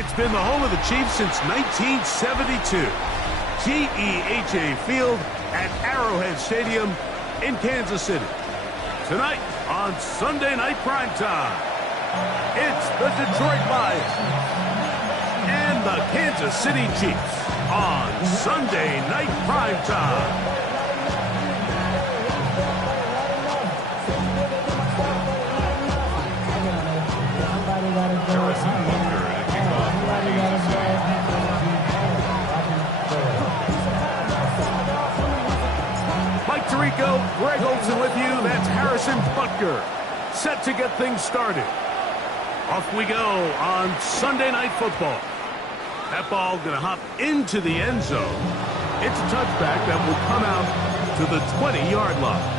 It's been the home of the Chiefs since 1972. GEHA Field at Arrowhead Stadium in Kansas City. Tonight on Sunday Night Primetime, it's the Detroit Lions and the Kansas City Chiefs on Sunday Night Primetime. Mike Tirico, Greg Olsen with you. That's Harrison Butker, set to get things started. Off we go on Sunday Night Football. That ball going to hop into the end zone. It's a touchback that will come out to the 20-yard line.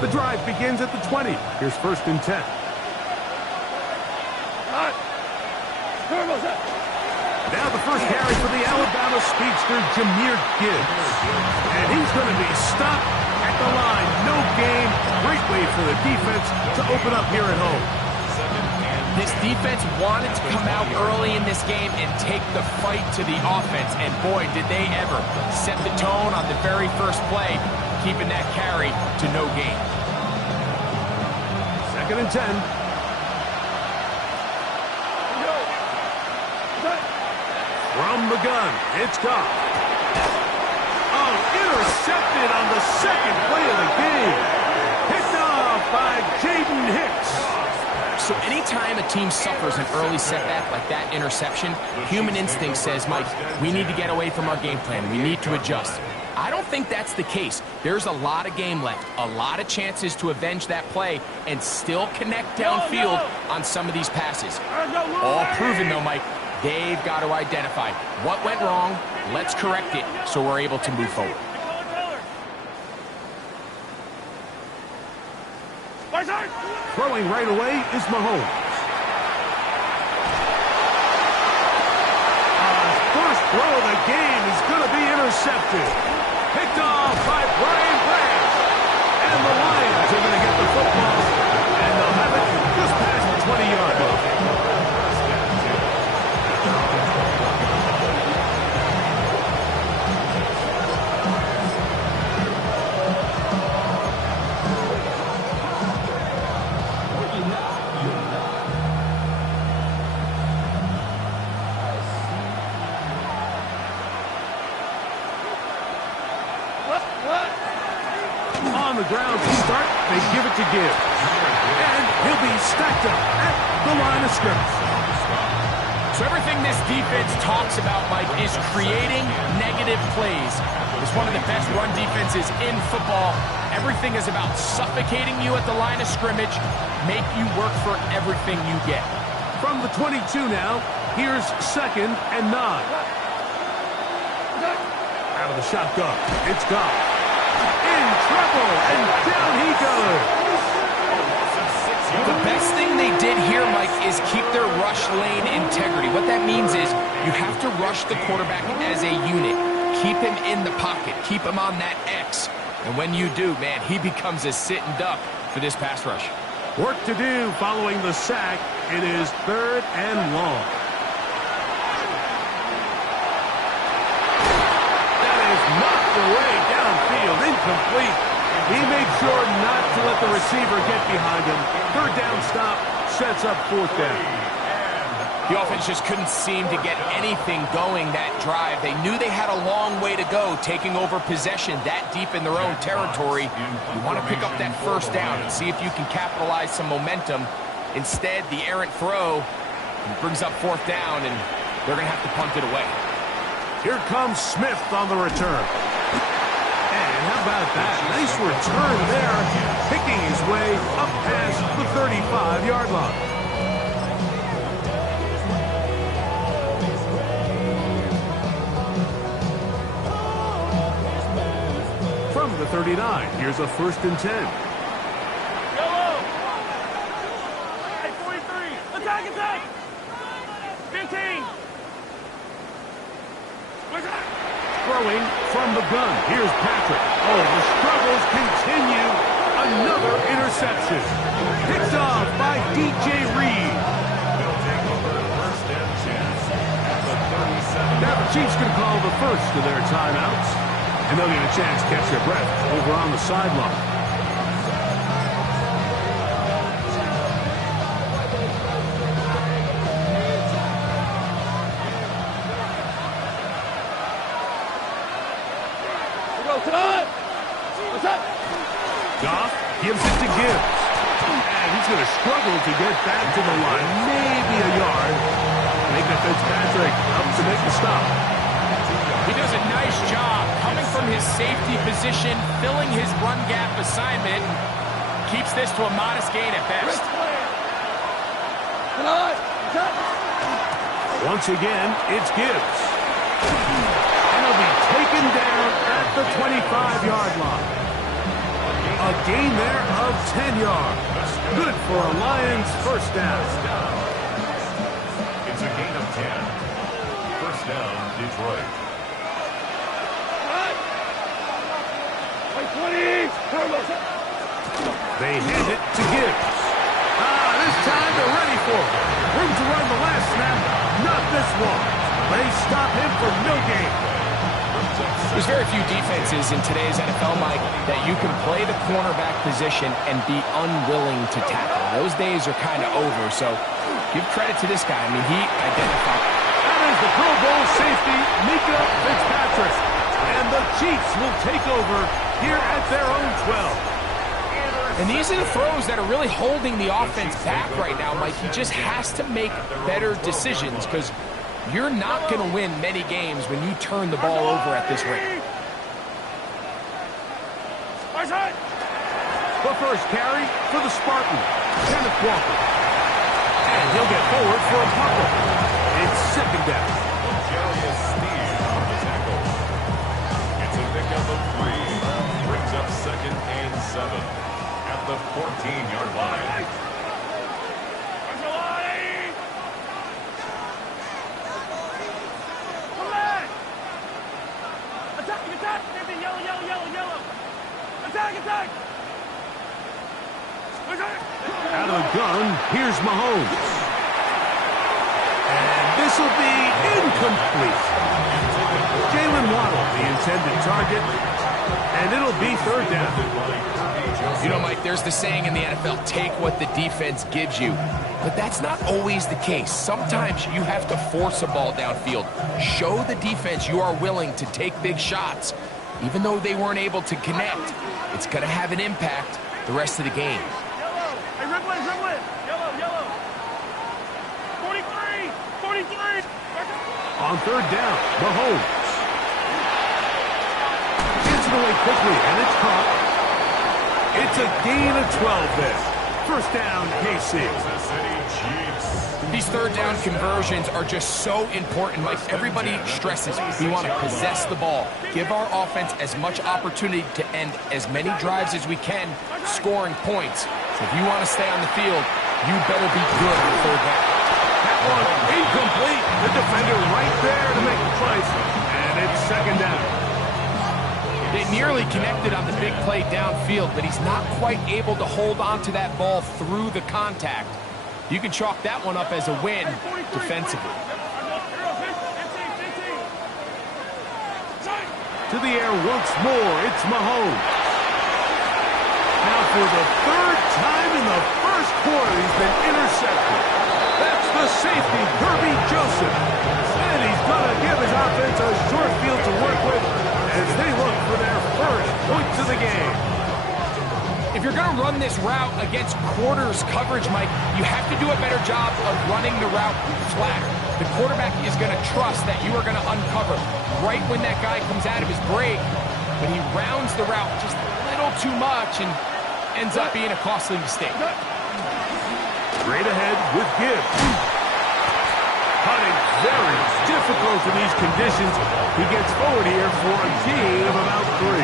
The drive begins at the 20. Here's 1st and 10. Now the first carry for the Alabama speedster, Jahmyr Gibbs. And he's going to be stopped at the line. No gain. Great way for the defense to open up here at home. This defense wanted to come out early in this game and take the fight to the offense. And boy, did they ever set the tone on the very first play, keeping that carry to no gain. 2nd and 10. From the gun, it's Goff. Oh, intercepted on the second play of the game. Picked off by Jaden Hicks. So anytime a team suffers an early setback like that interception, human instinct says, Mike, we need to get away from our game plan. We need to adjust. I don't think that's the case. There's a lot of game left, a lot of chances to avenge that play and still connect downfield on some of these passes. All proven, though, Mike. They've got to identify what went wrong, let's correct it, so we're able to move forward. Throwing right away is Mahomes. First throw of the game is going to be intercepted. Picked off by Brian Branch. And the Lions are going to get the football, and they'll have it just past the 20-yard line. On the ground to start, they give it to Gibbs. And he'll be stacked up at the line of scrimmage. So everything this defense talks about, Mike, is creating negative plays. It's one of the best run defenses in football. Everything is about suffocating you at the line of scrimmage, make you work for everything you get. From the 22 now, here's 2nd and 9. Out of the shotgun, it's Goff. In trouble, and down he goes. The best thing they did here, Mike, is keep their rush lane integrity. What that means is you have to rush the quarterback as a unit. Keep him in the pocket. Keep him on that X. And when you do, man, he becomes a sitting duck for this pass rush. Work to do following the sack. It is 3rd and long. That is knocked away downfield, incomplete. He made sure not to let the receiver get behind him. 3rd down stop sets up 4th down. The offense just couldn't seem to get anything going that drive. They knew they had a long way to go, taking over possession that deep in their own territory. You want to pick up that 1st down and see if you can capitalize some momentum. Instead, the errant throw brings up 4th down, and they're going to have to punt it away. Here comes Smith on the return. And how about that? Nice return there, picking his way up past the 35-yard line. From the 39, here's a 1st and 10. Yellow! 43! Attack, attack! 15! throwing from the gun. Here's Patrick. Oh, the struggles continue. Another interception. Picked off by DJ Reed. Now the Chiefs can call the first of their timeouts, and they'll get a chance to catch their breath over on the sideline. Goff gives it to Gibbs. And he's going to struggle to get back to the line. Maybe a yard. Making Fitzpatrick up to make the stop. He does a nice job coming from his safety position, filling his run gap assignment. Keeps this to a modest gain at best. Once again, it's Gibbs. And he'll be taken down at the 25-yard line. A gain there of 10 yards. Good for a Lions first down. It's a gain of 10. First down, Detroit. They hand it to Gibbs. This time they're ready for it. Room to run the last snap. Not this one. They stop him for no gain. There's very few defenses in today's NFL, Mike, that you can play the cornerback position and be unwilling to tackle. Those days are kind of over, so give credit to this guy. I mean, he identified. That is the Pro Bowl safety, Minkah Fitzpatrick. And the Chiefs will take over here at their own 12. And these are the throws that are really holding the offense back right now, Mike. He just has to make better decisions because you're not going to win many games when you turn the ball over at this rate. The first carry for the Spartans, Kenneth Walker. And he'll get forward for a punt. It's second down. Jarius Sneed on the tackle. It's a pickup of 3. Brings up 2nd and 7 at the 14-yard line. Out of the gun, here's Mahomes. And this will be incomplete. Jalen Waddle, the intended target, and it'll be third down. You know, Mike, there's the saying in the NFL, take what the defense gives you. But that's not always the case. Sometimes you have to force a ball downfield. Show the defense you are willing to take big shots. Even though they weren't able to connect, it's going to have an impact the rest of the game. On third down, Mahomes. Gets it away quickly, and it's caught. It's a gain of 12 there. First down, KC. These third down conversions are just so important, Mike. Everybody stresses we want to possess the ball, give our offense as much opportunity to end as many drives as we can, scoring points. So if you want to stay on the field, you better be good on third down. That one incomplete. The defender right there to make the play. And it's second down. They nearly connected on the big play downfield, but he's not quite able to hold on to that ball through the contact. You can chalk that one up as a win defensively. To the air once more, it's Mahomes. Now for the third time in the first quarter, he's been intercepted. That's the safety, Kirby Joseph. And he's going to give his offense a short field to work with as they look for their first points of the game. If you're going to run this route against quarters coverage, Mike, you have to do a better job of running the route flatter. The quarterback is going to trust that you are going to uncover right when that guy comes out of his break, but he rounds the route just a little too much and ends up being a costly mistake. Straight ahead with Gibbs. Hunting very difficult in these conditions. He gets forward here for a gain of about 3.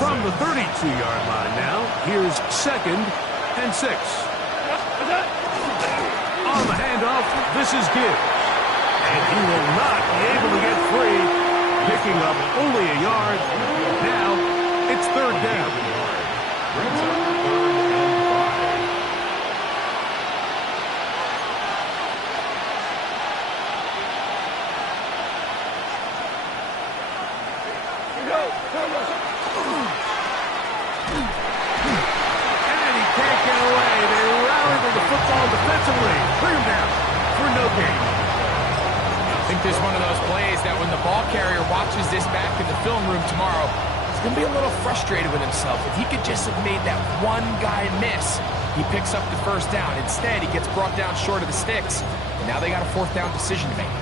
From the 32-yard line now, here's 2nd and 6. On the handoff, this is Gibbs. It's third down. Brings up 3rd and 5. And he can't get away. They rally to the football defensively. Bring him down for no gain. I think there's one of those plays that when the ball carrier watches this back in the film room tomorrow, he's going to be a little frustrated with himself. If he could just have made that one guy miss, he picks up the first down. Instead, he gets brought down short of the sticks. And now they got a 4th down decision to make.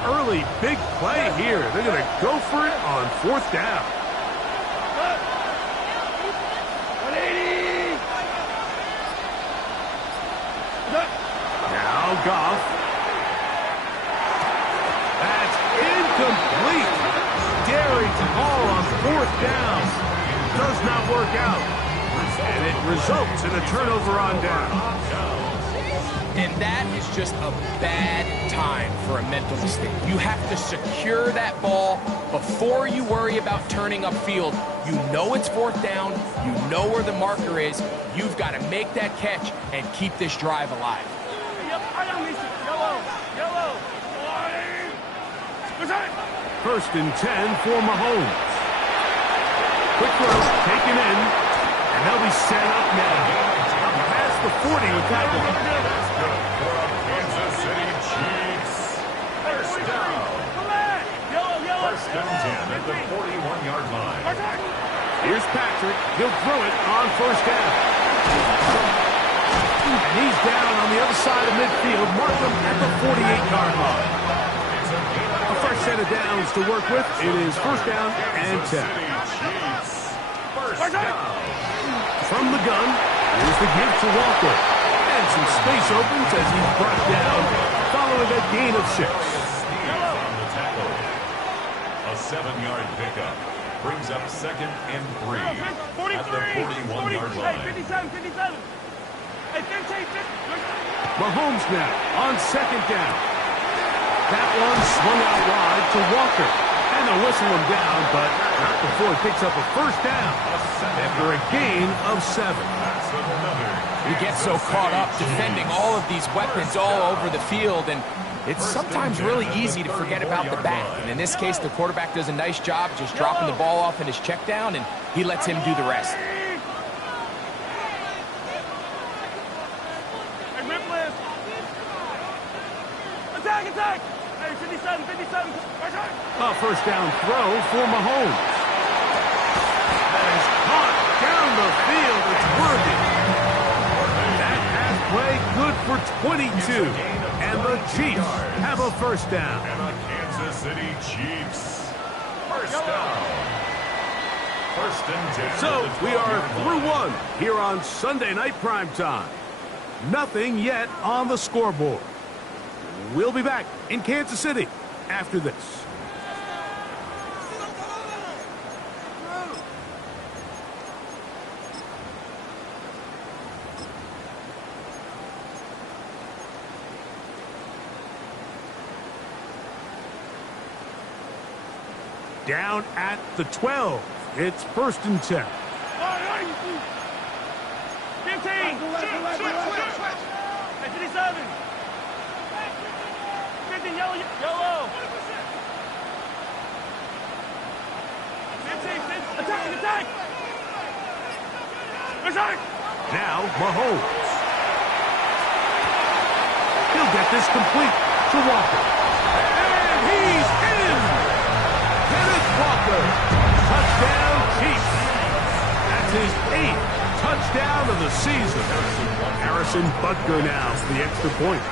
Early big play here. They're going to go for it on 4th down. 180. Now Goff. That's incomplete. Daring to ball on 4th down. Does not work out. And it results in a turnover on down. And that is just a bad time for a mental mistake. You have to secure that ball before you worry about turning upfield. You know it's 4th down. You know where the marker is. You've got to make that catch and keep this drive alive. Yellow. 1st and 10 for Mahomes. Quick throw taken in, and they'll be set up now. Past the 40 with that one. Kansas City Chiefs. First down. Yellow. 1st and 10 at the 41-yard line. Here's Patrick. He'll throw it on 1st down. And he's down on the other side of midfield. Mark him at the 48-yard line. A fresh set of downs to work with. It is 1st down and 10. First down. From the gun, here's the give to Walker. And some space opens as he's brought down following a gain of 6. On the tackle. A 7-yard pickup. Brings up 2nd and 3 at the 41-yard line. 57. Hey, 15. Mahomes now on 2nd down. That one swung out wide to Walker. And they'll whistle him down, but not before he picks up a 1st down after a gain of 7. He gets so caught up defending all of these weapons all over the field, and it's sometimes really easy to forget about the back. And in this case, the quarterback does a nice job just dropping the ball off in his check down, and he lets him do the rest. Attack! Hey, 57. A 1st down throw for Mahomes. That is caught down the field. It's worthy. That pass play good for 22. And the Chiefs have a 1st down. And the Kansas City Chiefs. 1st down. 1st and 10. So we are through 1 here on Sunday Night Primetime. Nothing yet on the scoreboard. We'll be back in Kansas City after this. Down at the 12. It's 1st and 10. 15. Switch. Hey, 57. 15, yellow. 15. Attack. Now Mahomes. He'll get this complete to Walker. And he's in! Kenneth Walker. Touchdown Chiefs. That's his 8th touchdown of the season. Harrison Butker now for the extra point.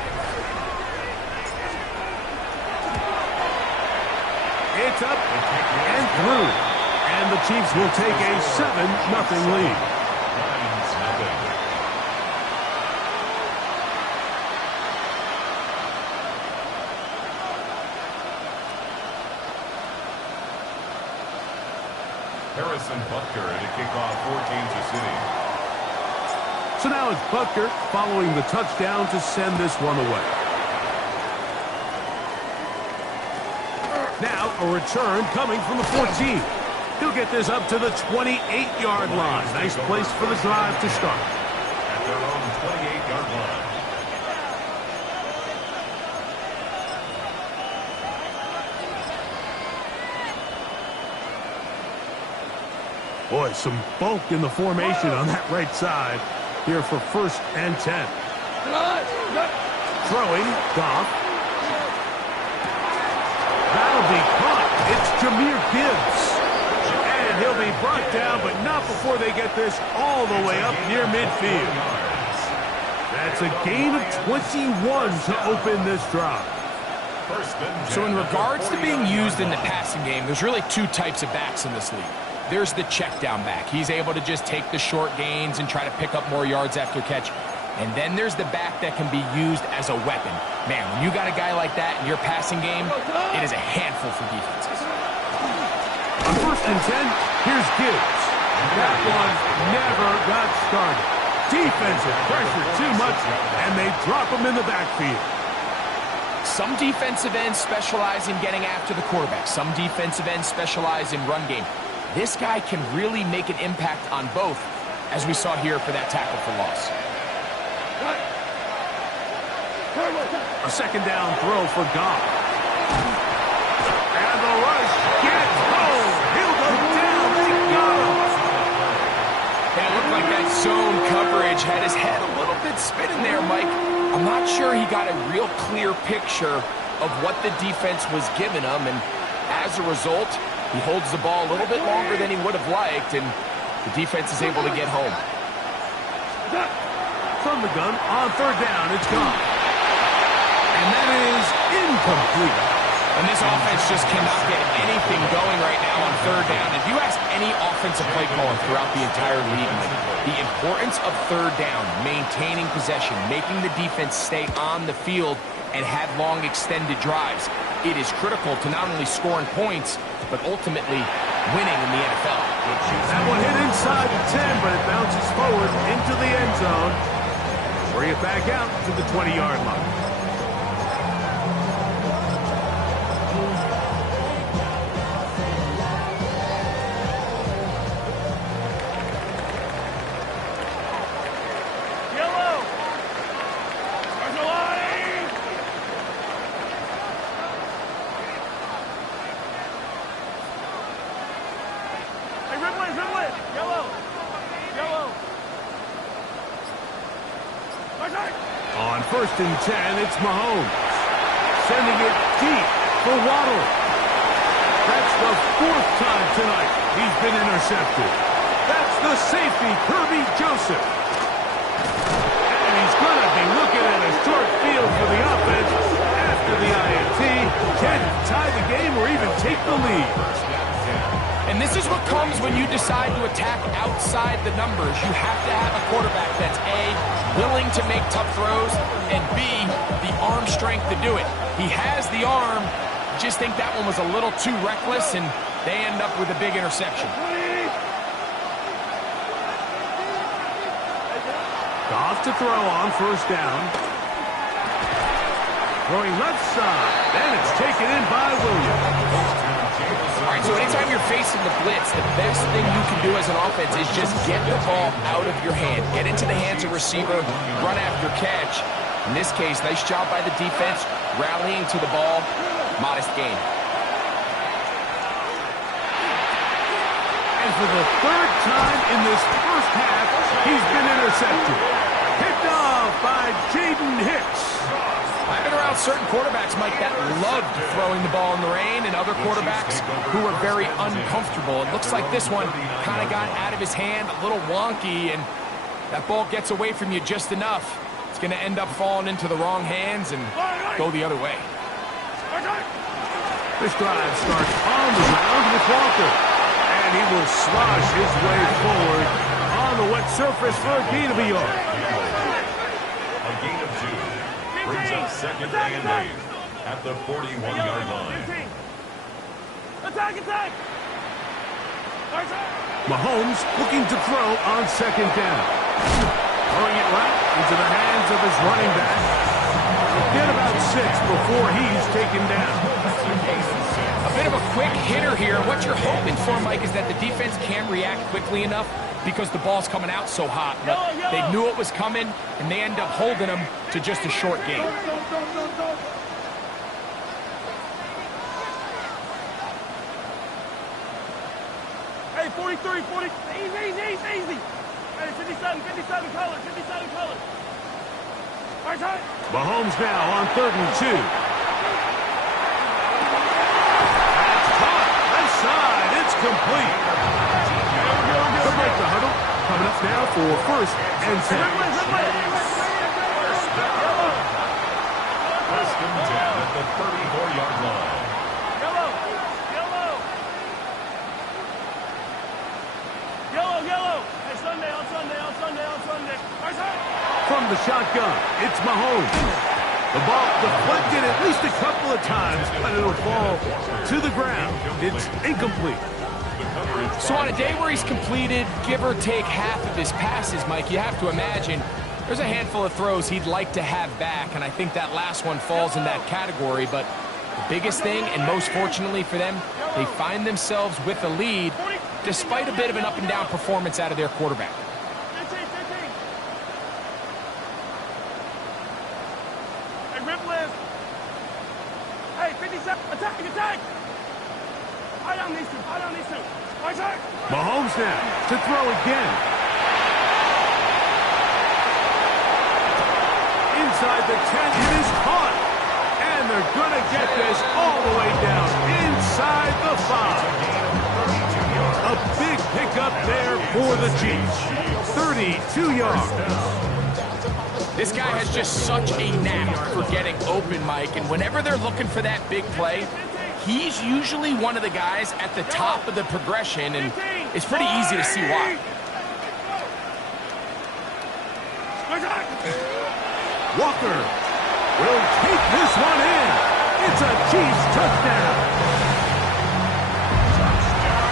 It's up and through. And the Chiefs will take a 7-0 lead. Harrison Butker to kick off for Kansas City. So now it's Butker following the touchdown to send this one away. A return coming from the 14. He'll get this up to the 28-yard line. Nice place for the drive to start. At their own 28-yard line. Boy, some bulk in the formation on that right side here for 1st and 10. Throwing, Goff. That'll be caught. It's Jahmyr Gibbs. And he'll be brought down, but not before they get this all the way up near midfield. That's a gain of 21 to open this drive. So in regards to being used in the passing game, there's really two types of backs in this league. There's the check down back. He's able to just take the short gains and try to pick up more yards after catch. And then there's the back that can be used as a weapon. Man, when you got a guy like that in your passing game, it is a handful for defenses. On 1st and 10, here's Gibbs. That one never got started. Defensive pressure too much, and they drop him in the backfield. Some defensive ends specialize in getting after the quarterback. Some defensive ends specialize in run game. This guy can really make an impact on both, as we saw here for that tackle for loss. A 2nd down throw for Goff. And the rush gets home. He'll go down. They got him. And it looked like that zone coverage had his head a little bit spinning there, Mike. I'm not sure he got a real clear picture of what the defense was giving him, and as a result, he holds the ball a little bit longer than he would have liked, and the defense is able to get home. From the gun, on 3rd down, it's gone. And that is incomplete. And this offense just cannot get anything going right now on 3rd down. If you ask any offensive play caller throughout the entire league, the importance of 3rd down, maintaining possession, making the defense stay on the field and have long extended drives, it is critical to not only scoring points, but ultimately winning in the NFL. That one hit inside the 10, but it bounces forward into the end zone. Bring it back out to the 20-yard line. On 1st and 10, it's Mahomes. Sending it deep for Waddle. That's the 4th time tonight he's been intercepted. That's the safety, Kirby Joseph. And he's going to be looking at a short field for the offense after the INT. Can tie the game or even take the lead. And this is what comes when you decide to attack outside the numbers. You have to have a quarterback that's A, willing to make tough throws, and B, the arm strength to do it. He has the arm, just think that one was a little too reckless, and they end up with a big interception. Goff to throw on 1st down. Throwing left side, and it's taken in by Williams. All right, so anytime you're facing the blitz, the best thing you can do as an offense is just get the ball out of your hand. Get into the hands of receiver, run after catch. In this case, nice job by the defense, rallying to the ball, modest gain. And for the 3rd time in this 1st half, he's been intercepted. Picked off by Jaden Hicks. I've been around certain quarterbacks, Mike, that loved throwing the ball in the rain, and other quarterbacks who are very uncomfortable. It looks like this one kind of got out of his hand, a little wonky, and that ball gets away from you just enough. It's going to end up falling into the wrong hands and go the other way. This drive starts on the ground with Walker. And he will slosh his way forward on the wet surface for a gain of a yard. A gain of 2. Brings up 2nd and 8 at the 41-yard line. Attack! Mahomes looking to throw on 2nd down. Throwing it right into the hands of his running back. He'll get about 6 before he's taken down. A bit of a quick hitter here. What you're hoping for, Mike, is that the defense can react quickly enough because the ball's coming out so hot. But they knew it was coming, and they end up holding them to just a short game. Hey, 43, 40. Easy. Hey, 57, color, 57 color. Right side. Mahomes now on 3rd and 2. Left side, it's complete. The break the huddle. Coming up now for 1st and 10. First and 10 at the 34-yard line. Yellow. Hey, Sunday. Right side. From the shotgun, it's Mahomes. The ball deflected at least a couple of times, but it'll fall to the ground. It's incomplete. So on a day where he's completed, give or take half of his passes, Mike, you have to imagine there's a handful of throws he'd like to have back, and I think that last one falls in that category. But the biggest thing, and most fortunately for them, they find themselves with a lead despite a bit of an up-and-down performance out of their quarterback. 15. Hey, rip list. Hey, 57. Attack. Eye down these two. Right side. Mahomes now to throw again. Inside the 10, it is caught. And they're going to get this all the way down inside the 5. A big pickup there for the Chiefs. 32 yards. This guy has just such a knack for getting open, Mike, and whenever they're looking for that big play, he's usually one of the guys at the top of the progression, and it's pretty easy to see why. Walker will take this one in. It's a Chiefs touchdown.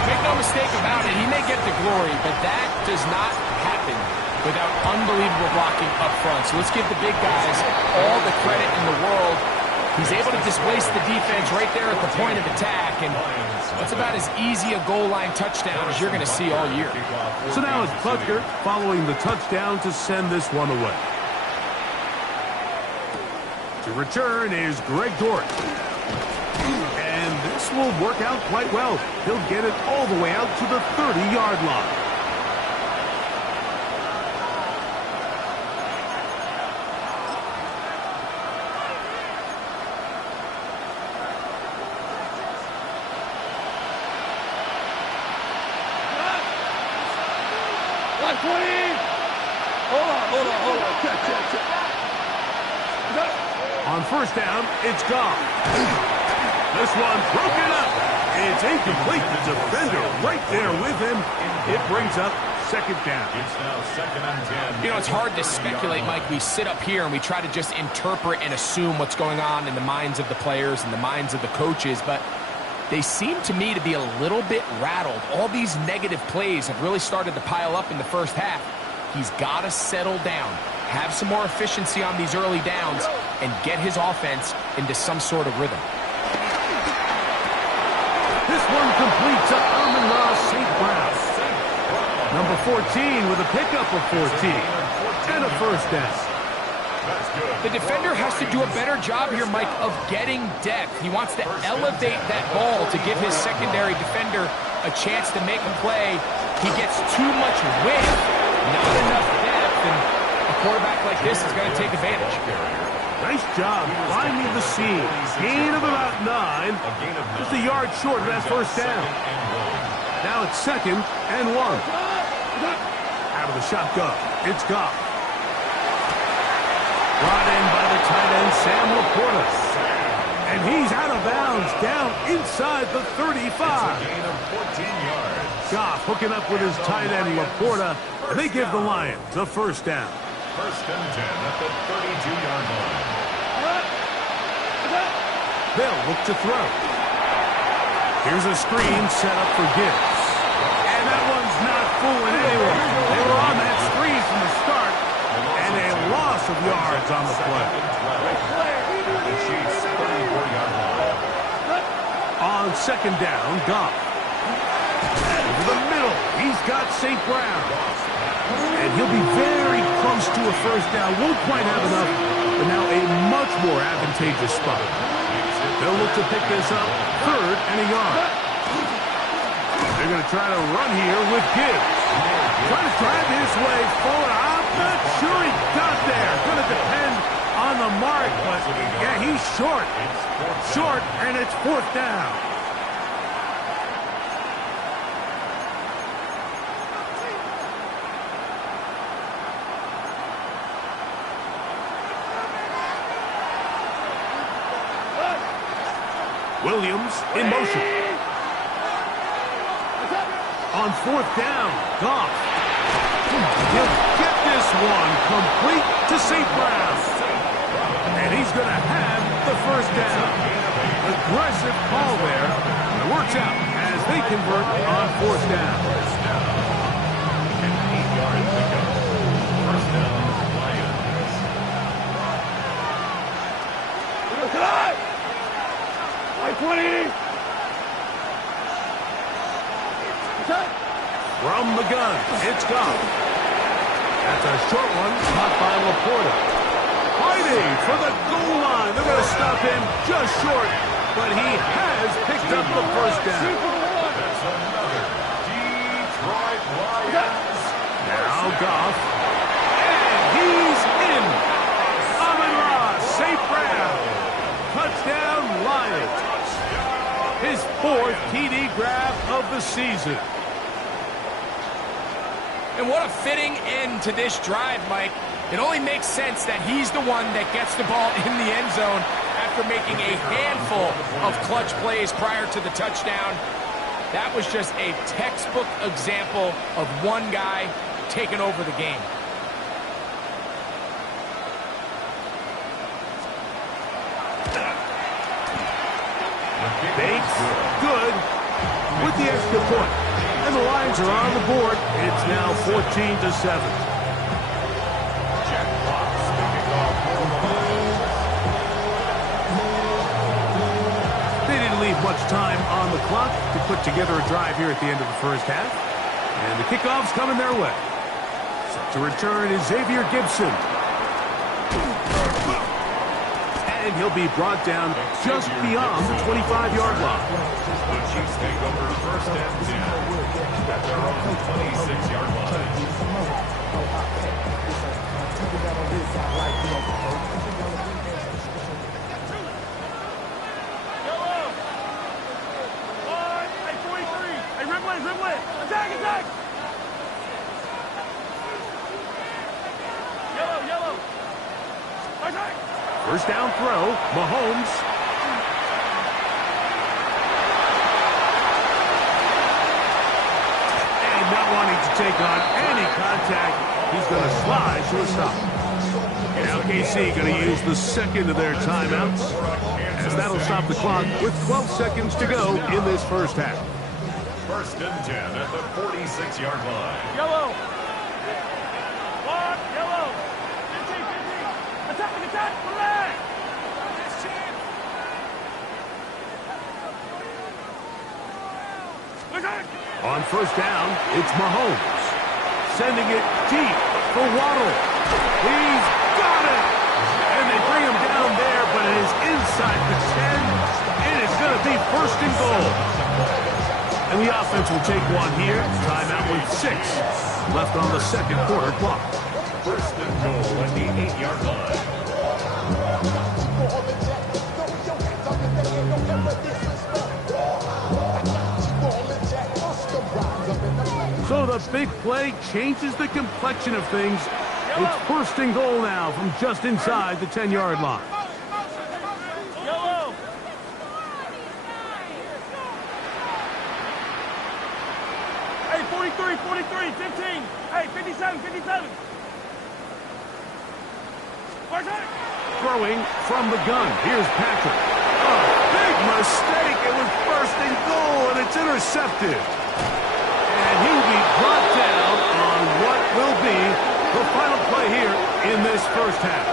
Make no mistake about it, he may get the glory, but that does not happen without unbelievable blocking up front. So let's give the big guys all the credit in the world. He's able to displace the defense right there at the point of attack, and that's about as easy a goal line touchdown as you're going to see all year. So now it's Butker following the touchdown to send this one away. To return is Greg Dortch. And this will work out quite well. He'll get it all the way out to the 30-yard line. On 1st down, it's gone. This one broken up. It's incomplete. The defender right there with him. It brings up 2nd down. It's now 2nd and 10. You know, it's hard to speculate, Mike. We sit up here and we try to just interpret and assume what's going on in the minds of the players and the minds of the coaches, but they seem to me to be a little bit rattled. All these negative plays have really started to pile up in the first half. He's got to settle down, have some more efficiency on these early downs, and get his offense into some sort of rhythm. This one complete to Amon-Ra St. Brown. Number 14 with a pickup of 14 and a 1st down. The defender has to do a better job here, Mike, of getting depth. He wants to elevate that ball to give his secondary defender a chance to make a play. He gets too much width, not enough depth, and a quarterback like this is going to take advantage. Nice job finding the seam. Gain of about 9. Just a yard short of that 1st down. Now it's 2nd and 1. Out of the shotgun, it's Goff. Brought in by the tight end, Sam Laporta. And he's out of bounds, down inside the 35. Gain of 14 yards. Goff hooking up with his tight end, Laporta. They give the Lions a 1st down. 1st and 10 at the 32-yard line. They'll look to throw. Here's a screen set up for Gibbs. And that one's not fooling anyone. They were on that screen from the start. And a loss of yards on the play. The Chiefs 34-yard line. On second down, Goff. Over the middle, he's got St. Brown. And he'll be very close to a first down. Won't quite have enough, but now a much more advantageous spot. They'll look to pick this up, 3rd and a yard. They're going to try to run here with Gibbs. Trying to drive his way forward. I'm not sure he got there. Going to depend on the mark, but yeah, he's short. Short, and it's 4th down. Williams in motion. On 4th down, Goff. He'll get this one complete to St. Brown. And he's going to have the first down. Aggressive call there. It works out as they convert on 4th down. An 8-yard pickup. First down, Lions. Like 20. From the gun, it's Goff. That's a short one, caught by Laporta. Fighting for the goal line. They're going to stop him just short, but he has picked up the first down. That's another Detroit Lions. Now Goff. And he's in. Amon-Ra, St. Brown. Touchdown, Lions. His 4th TD grab of the season. And what a fitting end to this drive, Mike. It only makes sense that he's the one that gets the ball in the end zone after making a handful of clutch plays prior to the touchdown. That was just a textbook example of one guy taking over the game. Bates, good, with the extra point. And the Lions are on the board. It's now 14-7. Jack Fox picking off for the Lions. They didn't leave much time on the clock to put together a drive here at the end of the first half. And the kickoff's coming their way. Set to return is Xavier Gibson. And he'll be brought down just beyond the 25-yard line. The Chiefs take over 1st and 10 at their own 26-yard line. Yellow. Hey, 43. Hey, Ripley. Attack. Yellow. Attack. First down throw, Mahomes. And not wanting to take on any contact, he's going to slide to a stop. Now KC going to use the second of their timeouts, as that'll stop the clock with 12 seconds to go in this first half. 1st and 10 at the 46-yard line. Yellow. One, yellow. 15. Attack. Relax. On first down, it's Mahomes. Sending it deep for Waddle. He's got it! And they bring him down there, but it is inside the 10, and it's going to be 1st and goal. And the offense will take one here. Timeout with 6 left on the 2nd quarter clock. 1st and goal at the 8-yard line. So the big play changes the complexion of things. It's 1st and goal now from just inside the 10-yard line. Yellow. Hey, 43, 15. Hey, 57. Throwing from the gun. Here's Patrick. Oh, big mistake. It was 1st and goal, and it's intercepted. And he'll be brought down on what will be the final play here in this first half.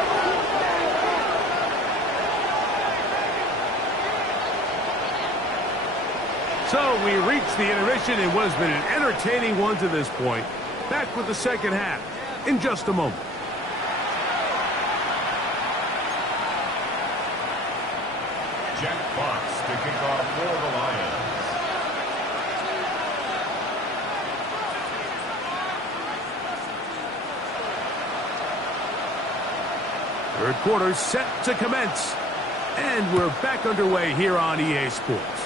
Well, we reached the intermission in what has been an entertaining one to this point. Back with the second half in just a moment. Jack Fox to kick off for the Lions. Third quarter set to commence. And we're back underway here on EA Sports.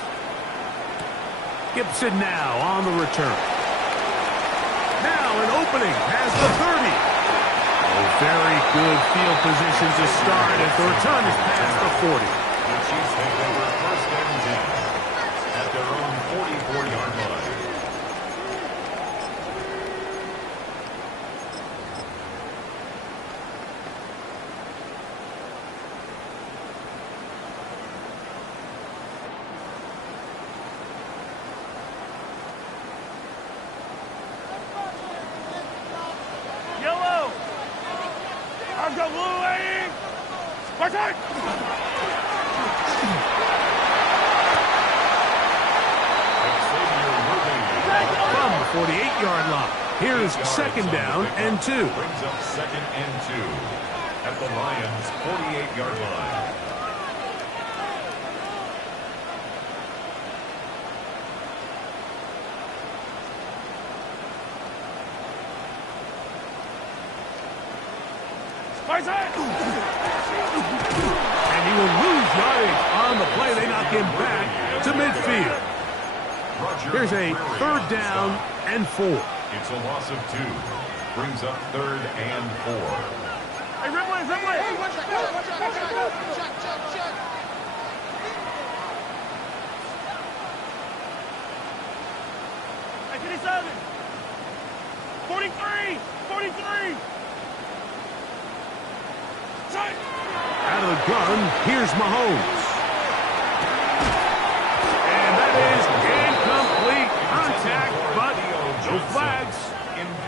Gibson now on the return. Now an opening has the 30. Oh, very good field position to start as the return is past the 40. The Chiefs take over first and 10 at their own 44-yard line. Yellow! I've got blue waiting! Spartan! From the 48-yard line. Here's second down and 2. Brings up second and 2 at the Lions' 48-yard line. And he will lose yardage on the play. They knock him back to midfield. Here's a third down and 4. It's a loss of 2. Brings up third and 4. Hey, Ripley, Ripley! Hey, watch out! Check! Hey, 57! 43! 43! Check! Out of the gun, here's Mahomes. And that is incomplete contact, but no flags.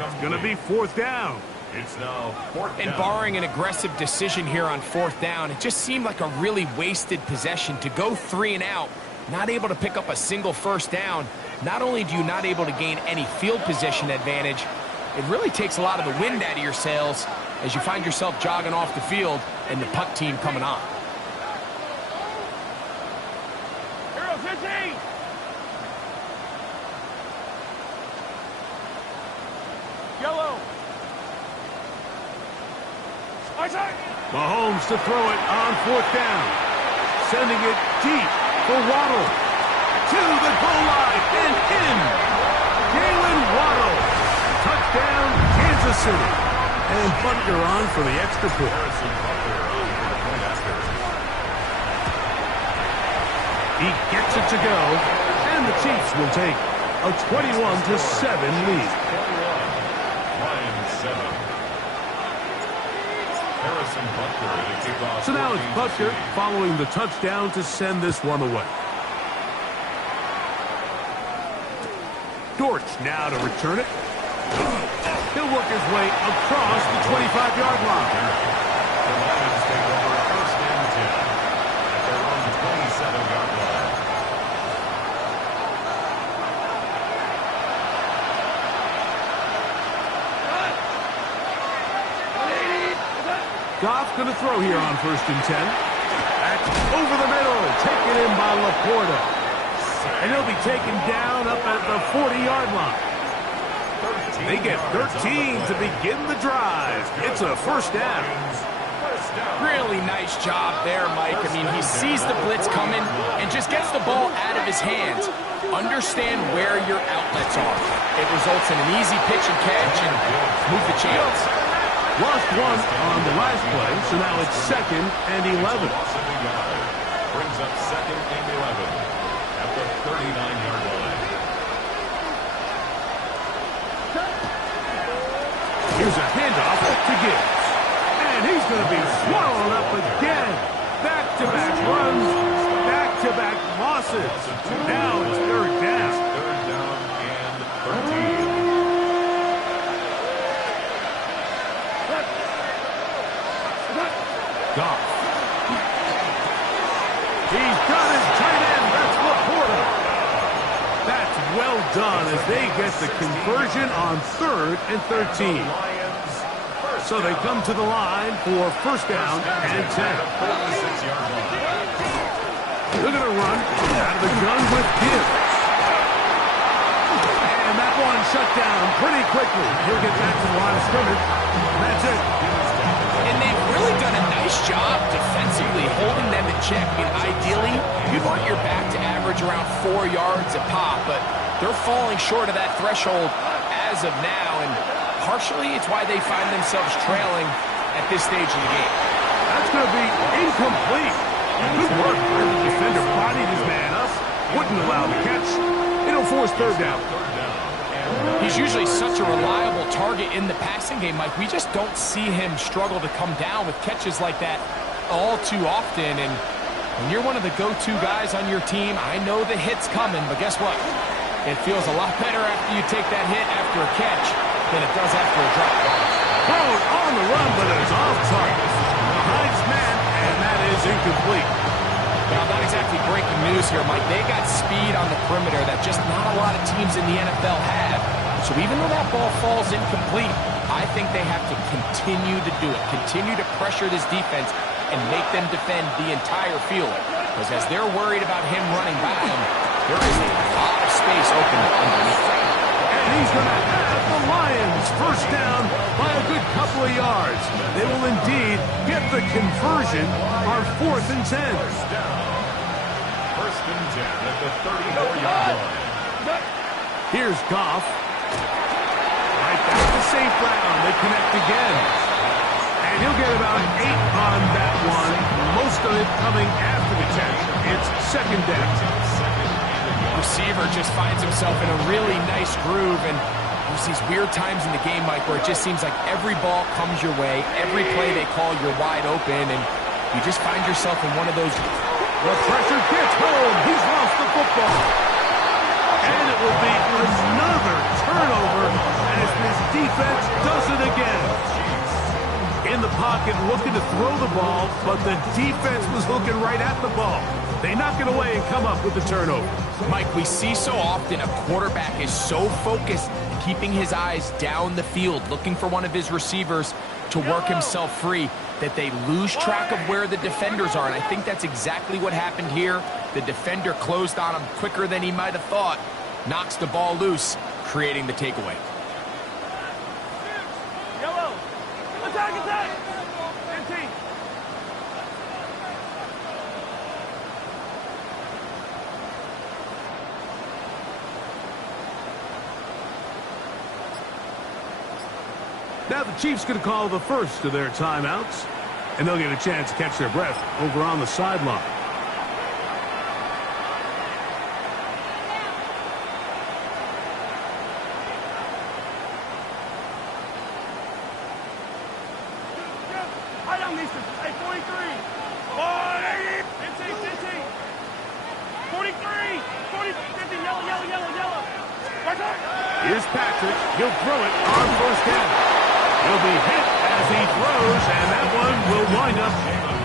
It's going to be fourth down. It's now fourth down. And barring an aggressive decision here on fourth down, it just seemed like a really wasted possession to go 3 and out, not able to pick up a single first down. Not only do you not able to gain any field position advantage, it really takes a lot of the wind out of your sails as you find yourself jogging off the field and the punt team coming on. Hero 15! Yellow! Mahomes to throw it on fourth down. Sending it deep for Waddle. To the goal line and in. Jalen Waddle. Touchdown, Kansas City. And Butker on for the extra point. He gets it to go. And the Chiefs will take a 21-7 lead. Lions 7. Harrison Butker to kick off. So now it's Butker following the touchdown to send this one away. Dortch now to return it. He'll work his way across the 25-yard line. The Lions take over first and 10 at their own 27-yard line. Goff's going to throw here on first and 10. That's over the middle, taken in by Laporta. And he'll be taken down up at the 40-yard line. They get 13 to begin the drive. It's a first down. Really nice job there, Mike. I mean, he sees the blitz coming and just gets the ball out of his hands. Understand where your outlets are. It results in an easy pitch and catch and move the chains. Lost one on the last play, so now it's second and 11. Brings up second and 11 at the 39-yard line. Here's a handoff to Gibbs. And he's going to be swallowed up again. Back-to-back runs, back-to-back losses. Now it's third down. Third down and 13. Goff. He's got his tight end. That's Laporta. Back done as they get the conversion on 3rd and 13. So they come to the line for first down and 10. 46-yard line. They're going to run out of the gun with Gibbs. And that one shut down pretty quickly. He'll get back to the line of scrimmage. That's it. And they've really done a nice job defensively holding them in check. I mean, ideally, you'd want your back to average around 4 yards a pop, but they're falling short of that threshold as of now, and partially it's why they find themselves trailing at this stage of the game. That's going to be incomplete. Good work. The defender bodied his man up, wouldn't allow the catch. It'll force third down. He's usually such a reliable target in the passing game, Mike. We just don't see him struggle to come down with catches like that all too often. And when you're one of the go-to guys on your team, I know the hit's coming, but guess what? It feels a lot better after you take that hit after a catch than it does after a drop. Thrown on the run, but it's off target. Behind man, and that is incomplete. Now, not exactly breaking news here, Mike. They got speed on the perimeter that just not a lot of teams in the NFL have. So even though that ball falls incomplete, I think they have to continue to do it, continue to pressure this defense and make them defend the entire field. Because as they're worried about him running by them, there is a lot of space open underneath. And he's going to have the Lions first down by a good couple of yards. They will indeed get the conversion on 4th and 10. First and 10 at the 34-yard line. Here's Goff. Right back to St. Brown. They connect again. And he'll get about 8 on that one. Most of it coming after the catch. It's second down. Receiver just finds himself in a really nice groove, and there's these weird times in the game, Mike, where it just seems like every ball comes your way, every play they call, you're wide open, and you just find yourself in one of those. The pressure gets home. He's lost the football. And it will be another turnover as this defense does it again. In the pocket, looking to throw the ball, but the defense was looking right at the ball. They knock it away and come up with the turnover. Mike, we see so often a quarterback is so focused, keeping his eyes down the field, looking for one of his receivers to work himself free, that they lose track of where the defenders are. And I think that's exactly what happened here. The defender closed on him quicker than he might have thought, knocks the ball loose, creating the takeaway. Yellow. Attack, attack. 15. Now the Chiefs going to call the first of their timeouts, and they'll get a chance to catch their breath over on the sideline. Right on, Easton. Hey, 43. 40. 15, 15. 43. 40, 50. Yellow, yellow, yellow, yellow. Right side. Here's Patrick. He'll throw it on first down. He'll be hit as he throws, and that one will wind up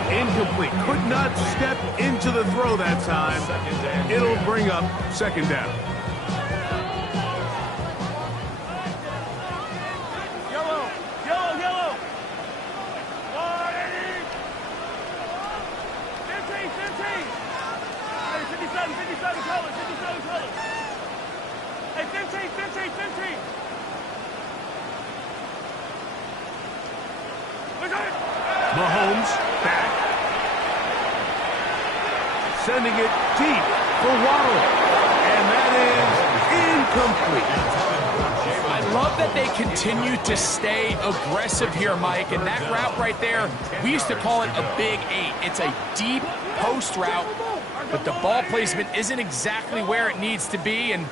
incomplete. Could not step into the throw that time. It'll bring up second down. Yellow, yellow, yellow. 40. 15, 15. Hey, 57, 57 colors, 57 colors. Hey, 15, 15, 15. Mahomes back. Sending it deep for Waddle. And that is incomplete. I love that they continue to stay aggressive here, Mike. And that route right there, we used to call it a big 8. It's a deep post route, but the ball placement isn't exactly where it needs to be, and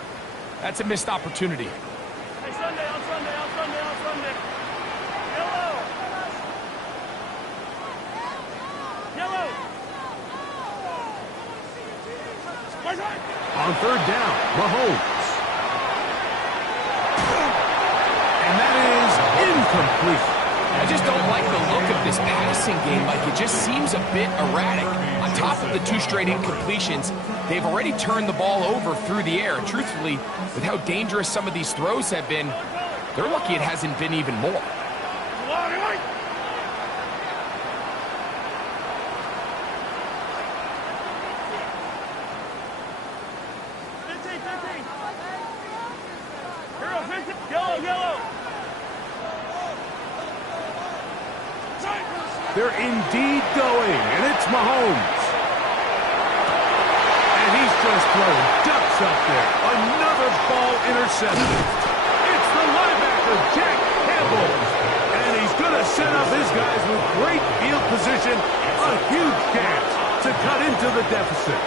that's a missed opportunity. Hey, Sunday, on Sunday, on Sunday, on Sunday. Yellow. Yellow. Right side. On third down, Mahomes. And that is incomplete. I just don't like the look of this passing game. Like, it just seems a bit erratic. On top of the 2 straight incompletions, they've already turned the ball over through the air. Truthfully, with how dangerous some of these throws have been, they're lucky it hasn't been even more. They're indeed going, and it's Mahomes. And he's just throwing ducks up there. Another ball intercepted. It's the linebacker, Jack Campbell. And he's going to set up his guys with great field position. A huge chance to cut into the deficit.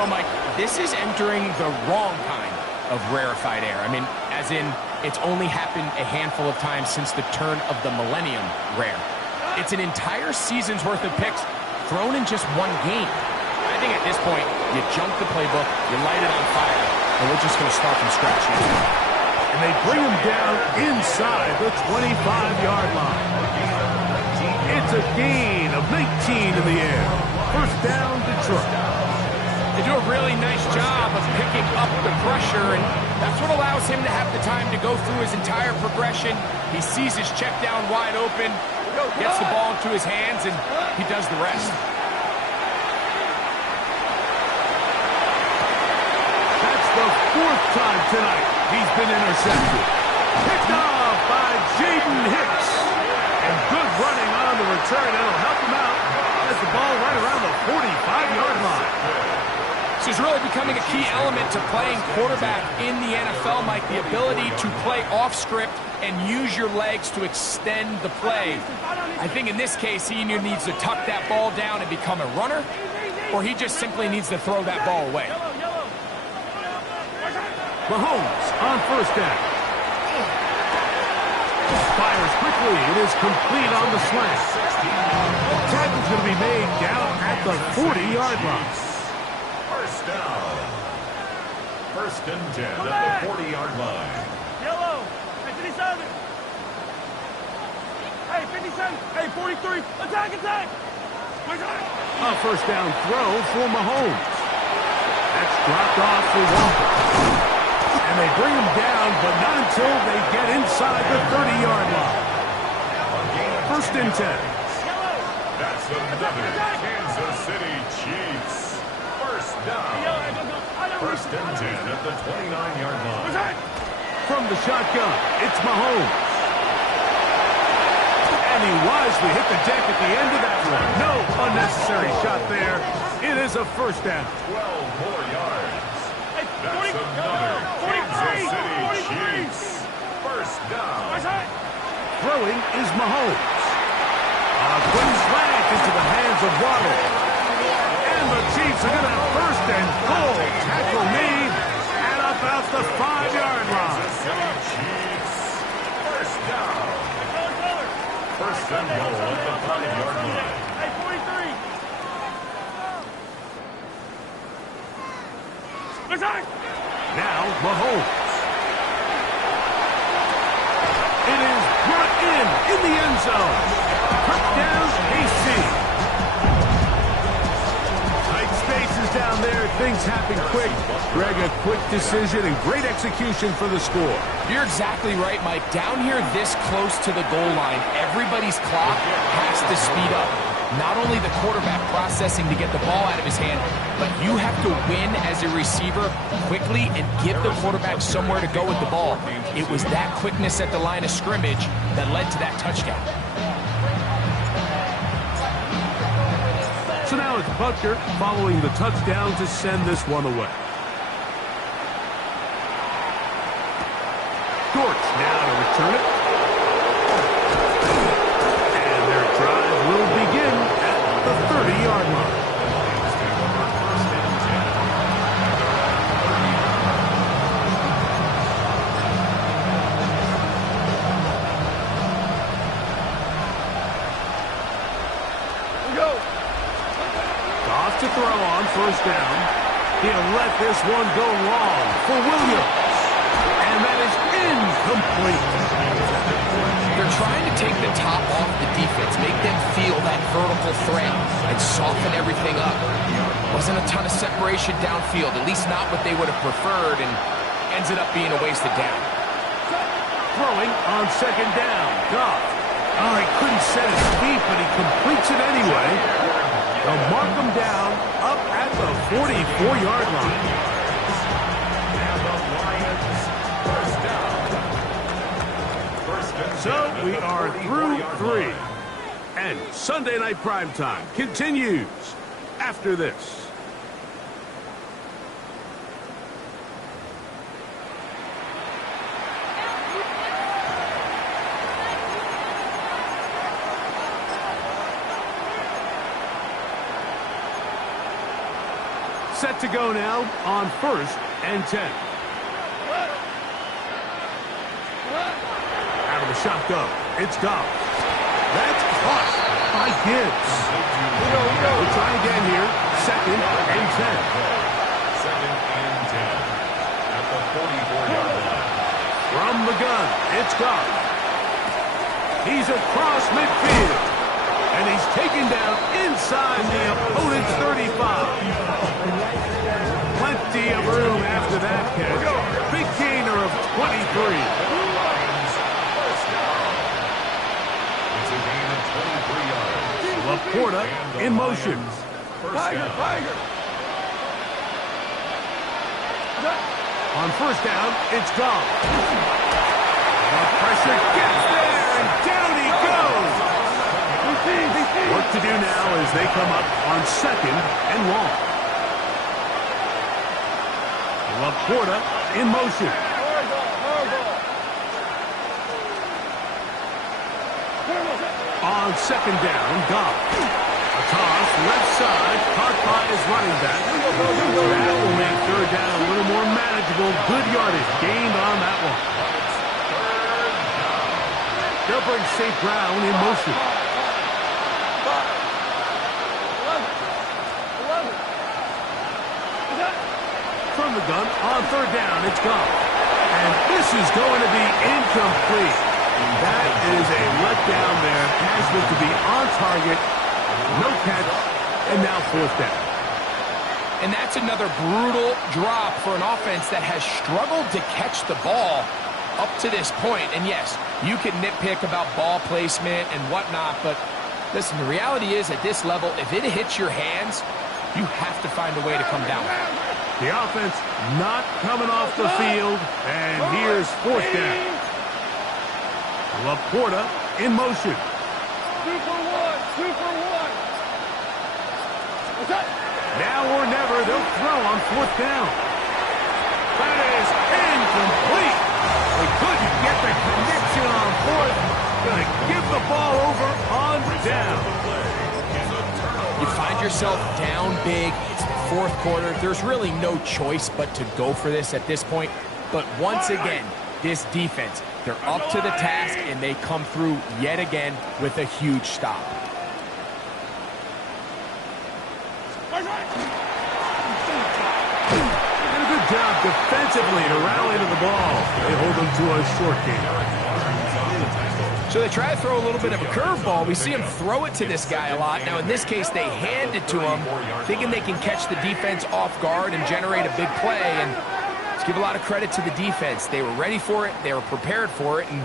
Well, Mike, this is entering the wrong kind of rarefied air. I mean, as in, it's only happened a handful of times since the turn of the millennium rare. It's an entire season's worth of picks thrown in just one game. I think at this point, you jump the playbook, you light it on fire, and we're just going to start from scratch here. And they bring him down inside the 25-yard line. It's a gain of 19 in the air. First down, Detroit. They do a really nice job of picking up the pressure, and that's what allows him to have the time to go through his entire progression. He sees his check down wide open, gets the ball into his hands, and he does the rest. That's the 4th time tonight he's been intercepted. Picked off by Jaden Hicks. And good running on the return. That'll help him out. Has the ball right around the 45-yard line. This is really becoming a key element to playing quarterback in the NFL, Mike, the ability to play off script and use your legs to extend the play. I think in this case, he either needs to tuck that ball down and become a runner, or he just simply needs to throw that ball away. Mahomes on first down. Fires quickly. It is complete on the slant. The tackle's going to be made down at the 40-yard line. First down. First and 10 at the 40-yard line. Yellow. Hey, 57. Hey, 57. Hey, 43. Attack. A first down throw for Mahomes. That's dropped off for Walker. And they bring him down, but not until they get inside the 30-yard line. First and 10. That's another Kansas City Chiefs. First down. First and 10 at the 29-yard line. From the shotgun, it's Mahomes. And he wisely hit the deck at the end of that one. No unnecessary shot there. It is a first down. 12 more yards. That's another Kansas City Chiefs. First down. Throwing is Mahomes. A quick slant into the hands of Waddle. And the Chiefs are going to have first and goal. Tackle made at about the 5-yard line. Kansas City Chiefs. First down. First and goal at the 5-yard line. Hey, 43. Now Mahomes. It is brought in the end zone. Touchdown, KC. Tight spaces down there. Things happen quick. Greg, a quick decision and great execution for the score. You're exactly right, Mike. Down here this close to the goal line, everybody's clock has to speed up. Not only the quarterback processing to get the ball out of his hand, but you have to win as a receiver quickly and give the quarterback somewhere to go with the ball. It was that quickness at the line of scrimmage that led to that touchdown. So now it's Butker following the touchdown to send this one away. Dortch now to return it. And their drive will begin at the 30-yard line. Goff to throw on first down. He'll let this one go long for Williams. And that is incomplete. They're trying to take the top off the defense, make them feel that vertical threat, and soften everything up. Wasn't a ton of separation downfield, at least not what they would have preferred, and ends up being a wasted down. Throwing on second down. Goff. Oh, he couldn't set his feet, but he completes it anyway. They'll mark him down up at the 44-yard line. So we are through 3. And Sunday Night Primetime continues after this. Set to go now on 1st and 10. Out of the shotgun, it's Goff. That's caught by Gibbs. We'll try again here. 2nd and 10. 2nd and 10 at the 44-yard line. From the gun, it's Goff. He's across midfield. And he's taken down inside the opponent's 35. Plenty of room after that catch. Big gainer of 23. It's a gain of 23 yards. Laporta in motion. Tiger. On 1st down, it's Goff. The pressure gets there, and down he goes. What to do now as they come up on 2nd and long. Laporta in motion. On 2nd down, Goff. A toss, left side, caught by his running back. That will make 3rd down a little more manageable. Good yardage gained on that one. They'll bring St. Brown in motion. From the gun, on 3rd down, it's Goff. And this is going to be incomplete. That is a letdown there. Pass was to be on target, no catch, and now 4th down. And that's another brutal drop for an offense that has struggled to catch the ball up to this point. And yes, you can nitpick about ball placement and whatnot, but listen, the reality is at this level, if it hits your hands, you have to find a way to come down. The offense not coming off the field, and here's 4th down. Laporta in motion. 2 for 1. 2 for 1. Now or never, they'll throw on 4th down. That is incomplete. They couldn't get the connection on 4th. Gonna give the ball over on down. You find yourself down big. It's the 4th quarter. There's really no choice but to go for this at this point. But once again, this defense, they're up to the task, and they come through yet again with a huge stop. Did a good job defensively to rally to the ball. They hold them to a short game. So they try to throw a little bit of a curveball. We see him throw it to this guy a lot. Now, in this case, they hand it to him, thinking they can catch the defense off guard and generate a big play. And let's give a lot of credit to the defense. They were ready for it, they were prepared for it, and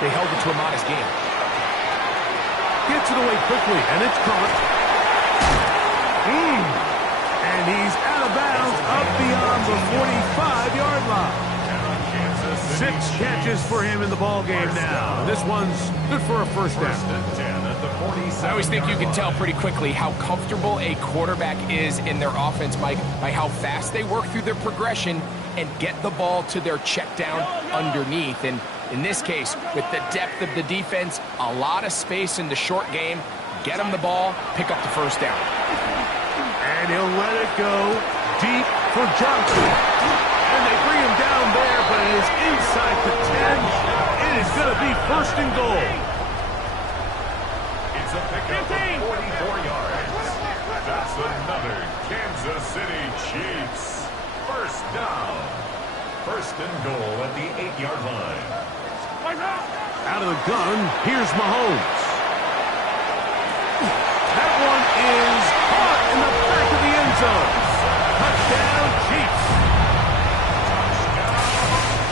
they held it to a modest game. Gets it away quickly, and it's caught. And he's out of bounds up beyond the 45-yard line. 6 catches for him in the ball game now. This one's good for a 1st down. I always think you can tell pretty quickly how comfortable a quarterback is in their offense, Mike, by how fast they work through their progression and get the ball to their check down underneath. And in this case, with the depth of the defense, a lot of space in the short game, get them the ball, pick up the 1st down. And he'll let it go deep for Johnson. And they bring him down there, but it is inside the 10. It is going to be 1st and goal. It's a pickup of 44 yards. That's another Kansas City Chiefs 1st down. 1st and goal at the 8-yard line. Out of the gun, here's Mahomes. That one is caught in the back of the end zone. Touchdown, Chiefs.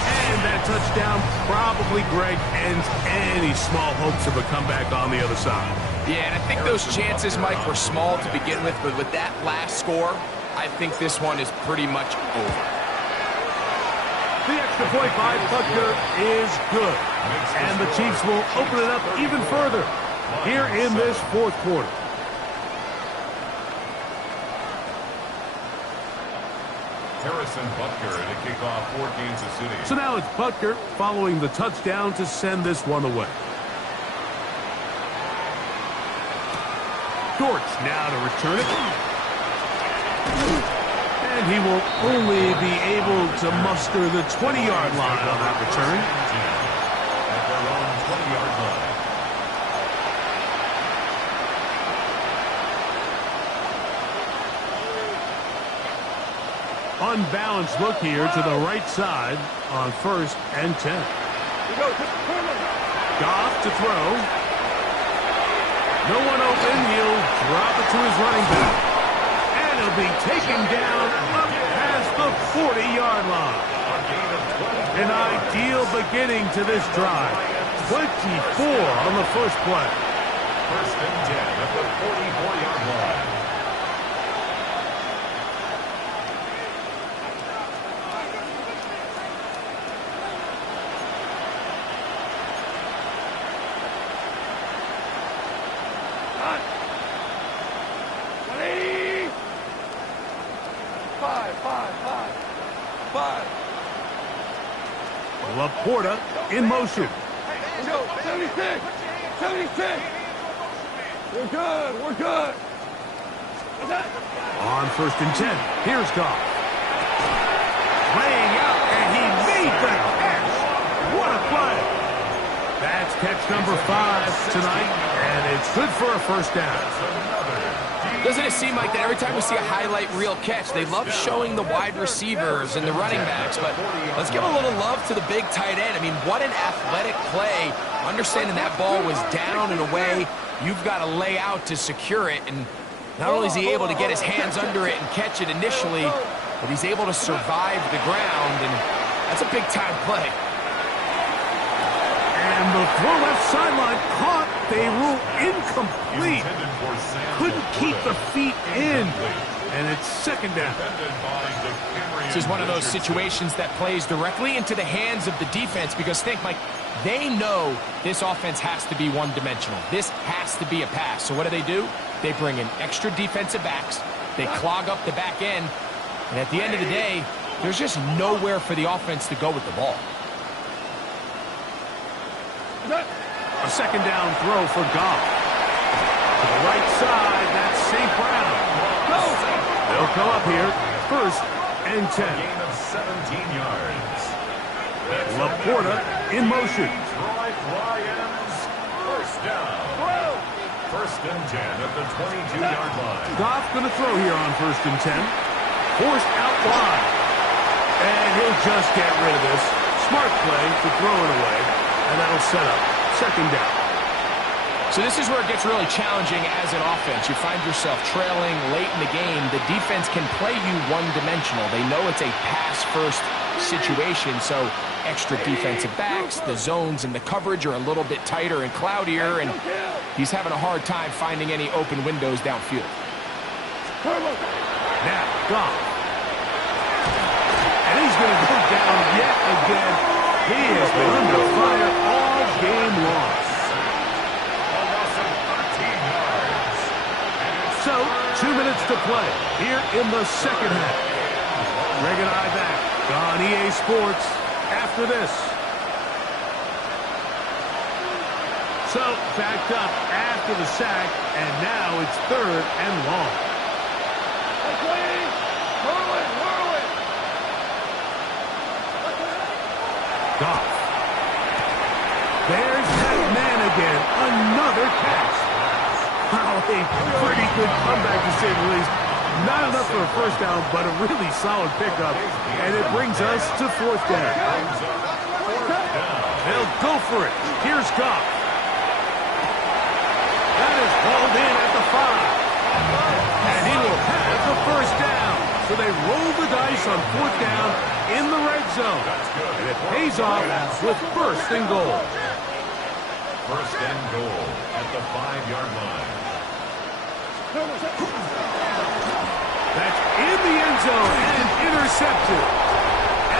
And that touchdown probably, Greg, ends any small hopes of a comeback on the other side. Yeah, and I think those chances, Mike, were small to begin with, but with that last score, I think this one is pretty much over. The extra point by Butker is good. And the Chiefs will open it up even further here in this fourth quarter. Harrison Butker to kick off for Kansas City. So now it's Butker following the touchdown to send this one away. Dortch now to return it. And he will only be able to muster the 20-yard line on that return. At their own 20-yard line. Unbalanced look here to the right side on 1st and 10. Goff to throw. No one open. He'll drop it to his running back. And he'll be taken down up past the 40-yard line. An ideal beginning to this drive. 24 on the first play. 1st and 10 at the 44-yard line. Laporta in motion. Let's go. 76. 76. We're good. We're good. On 1st and 10, here's Goff. Laying out, and he made the catch. What a play. That's catch number 5 tonight, and it's good for a first down. Doesn't it seem like that every time we see a highlight reel catch, they love showing the wide receivers and the running backs, but let's give a little love to the big tight end. I mean, what an athletic play. Understanding that ball was down and away, you've got to lay out to secure it, and not only is he able to get his hands under it and catch it initially, but he's able to survive the ground, and that's a big-time play. And the throw left sideline caught. They rule incomplete. Couldn't keep the feet in. And it's 2nd down. This is one of those situations that plays directly into the hands of the defense because think, Mike, they know this offense has to be one-dimensional. This has to be a pass. So what do? They bring in extra defensive backs. They clog up the back end. And at the end of the day, there's just nowhere for the offense to go with the ball. A 2nd down throw for Goff. To the right side, that's St. Brown. They'll come up here. 1st and 10. Gain of 17 yards. Laporta in motion. Troy Lions, 1st down. 1st and 10 at the 22-yard line. Goff going to throw here on 1st and 10. Forced out wide. And he'll just get rid of this. Smart play to throw it away. And that'll set up 2nd down. So this is where it gets really challenging as an offense. You find yourself trailing late in the game. The defense can play you one-dimensional. They know it's a pass-first situation, so extra defensive backs, the zones and the coverage are a little bit tighter and cloudier, and he's having a hard time finding any open windows downfield. Now, Goff. And he's going to go down yet again. He has been under fire all game long. So, 2 minutes to play here in the 2nd half. Greg and I back on EA Sports after this. So, backed up after the sack, and now it's 3rd and long. Goff. There's that man again. Another catch. Wow, a pretty good comeback to say the least. Not enough for a first down, but a really solid pickup. And it brings us to 4th down. They'll go for it. Here's Goff. That is hauled in at the 5. And he will have the first down. So they roll the dice on 4th down in the red zone. And it pays off with 1st and goal. 1st and goal at the 5-yard line. That's in the end zone and intercepted.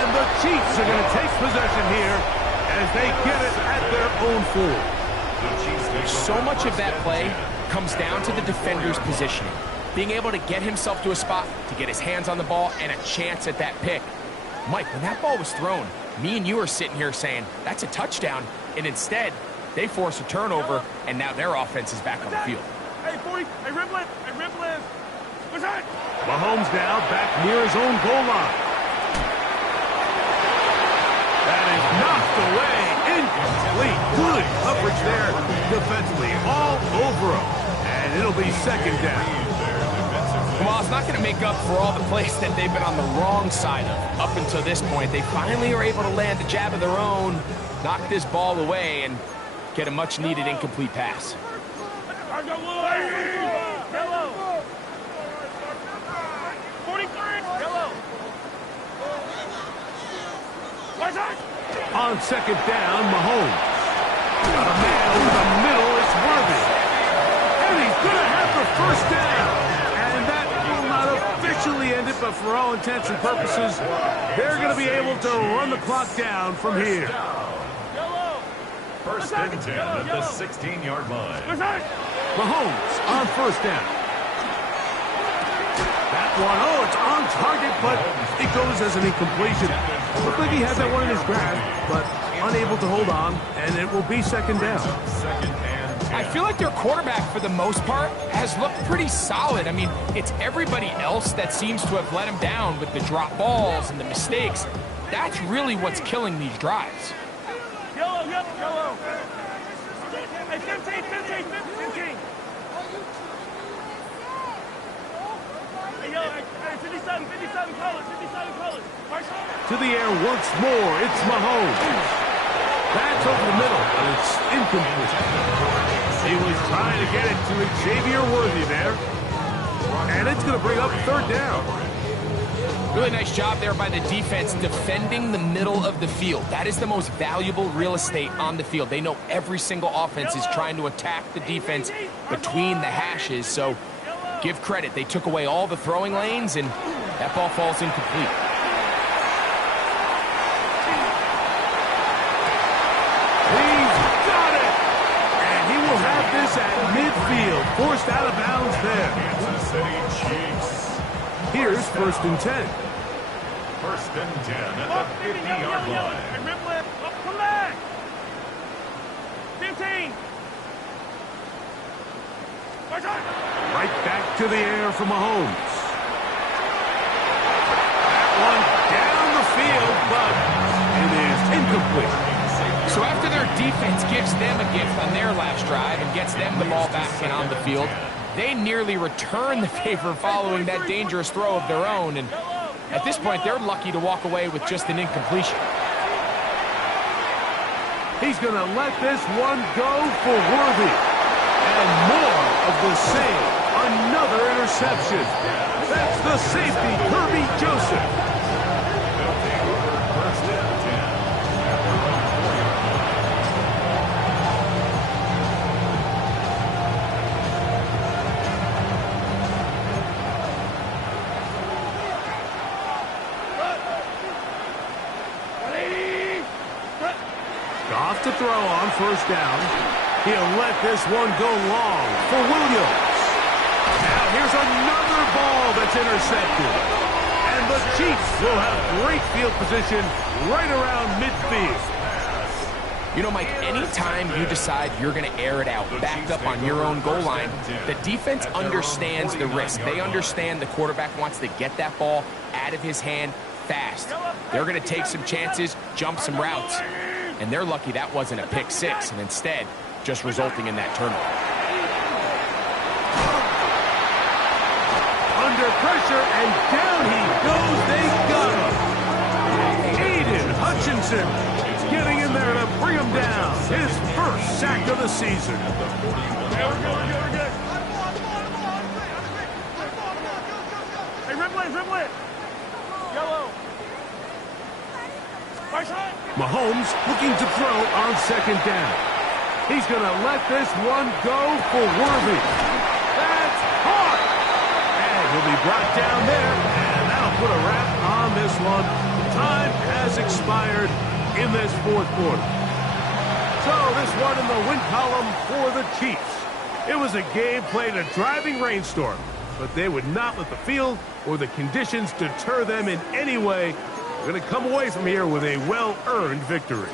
And the Chiefs are going to take possession here as they get it at their own 4. So much of that play comes down to the defender's positioning. Being able to get himself to a spot, to get his hands on the ball, and a chance at that pick. Mike, when that ball was thrown, me and you are sitting here saying, that's a touchdown. And instead, they force a turnover, and now their offense is back on the field. Hey, 40. Hey, Riplet. Hey, Riplet. What's that? Mahomes now back near his own goal line. That is knocked away. Incomplete. Good coverage there defensively. All over him. And it'll be 2nd down. Well, it's not going to make up for all the plays that they've been on the wrong side of. Up until this point, they finally are able to land a jab of their own, knock this ball away, and get a much-needed incomplete pass. Yellow. 43. Yellow. What's that? On 2nd down, Mahomes. Got a man over the middle. It's Worthy. And he's going to have the 1st down. End it, but for all intents and purposes, they're going to be able to run the clock down from here. 1st and 10 at the 16-yard line. Mahomes on 1st down. That one, it's on target, but it goes as an incompletion. Looked like he had that one in his grasp, but unable to hold on, and it will be 2nd down. 2nd and 10. I feel like their quarterback, for the most part, has looked pretty solid. I mean, it's everybody else that seems to have let him down with the drop balls and the mistakes. That's really what's killing these drives. Yellow. Hey, 15. Hey, yellow. Hey, 57 colors. To the air once more, it's Mahomes. That's over the middle, but it's incomplete. He was trying to get it to Xavier Worthy there. And it's going to bring up 3rd down. Really nice job there by the defense defending the middle of the field. That is the most valuable real estate on the field. They know every single offense is trying to attack the defense between the hashes. So give credit. They took away all the throwing lanes, and that ball falls incomplete. This at midfield, forced out of bounds there. Kansas City Chiefs. Here's 1st and 10. 1st and 10 at the 50-yard line. Hey, Riplet. Come back. 15. Right back to the air for Mahomes. That one down the field, but it is incomplete. So after their defense gives them a gift on their last drive and gets them the ball back and on the field, they nearly return the favor following that dangerous throw of their own. And at this point, they're lucky to walk away with just an incompletion. He's going to let this one go for Worthy. And more of the same. Another interception. That's the safety, Kirby Joseph. Goff to throw on 1st down. He'll let this one go long for Williams. Now here's another ball that's intercepted. And the Chiefs will have great field position right around midfield. You know, Mike, anytime you decide you're going to air it out, backed up on your own goal line, the defense understands the risk. They understand the quarterback wants to get that ball out of his hand fast. They're going to take some chances, jump some routes. And they're lucky that wasn't a pick 6, and instead just resulting in that turnover. Under pressure, and down he goes. They got him. Aiden Hutchinson getting in there to bring him down. His first sack of the season. We're good. Hey, dribble it. Yellow. Mahomes looking to throw on second down. He's going to let this one go for Worthy. That's hard. And he'll be brought down there, and that'll put a wrap on this one. Time has expired in this fourth quarter. So this one in the win column for the Chiefs. It was a game played in a driving rainstorm, but they would not let the field or the conditions deter them in any way. They're going to come away from here with a well-earned victory.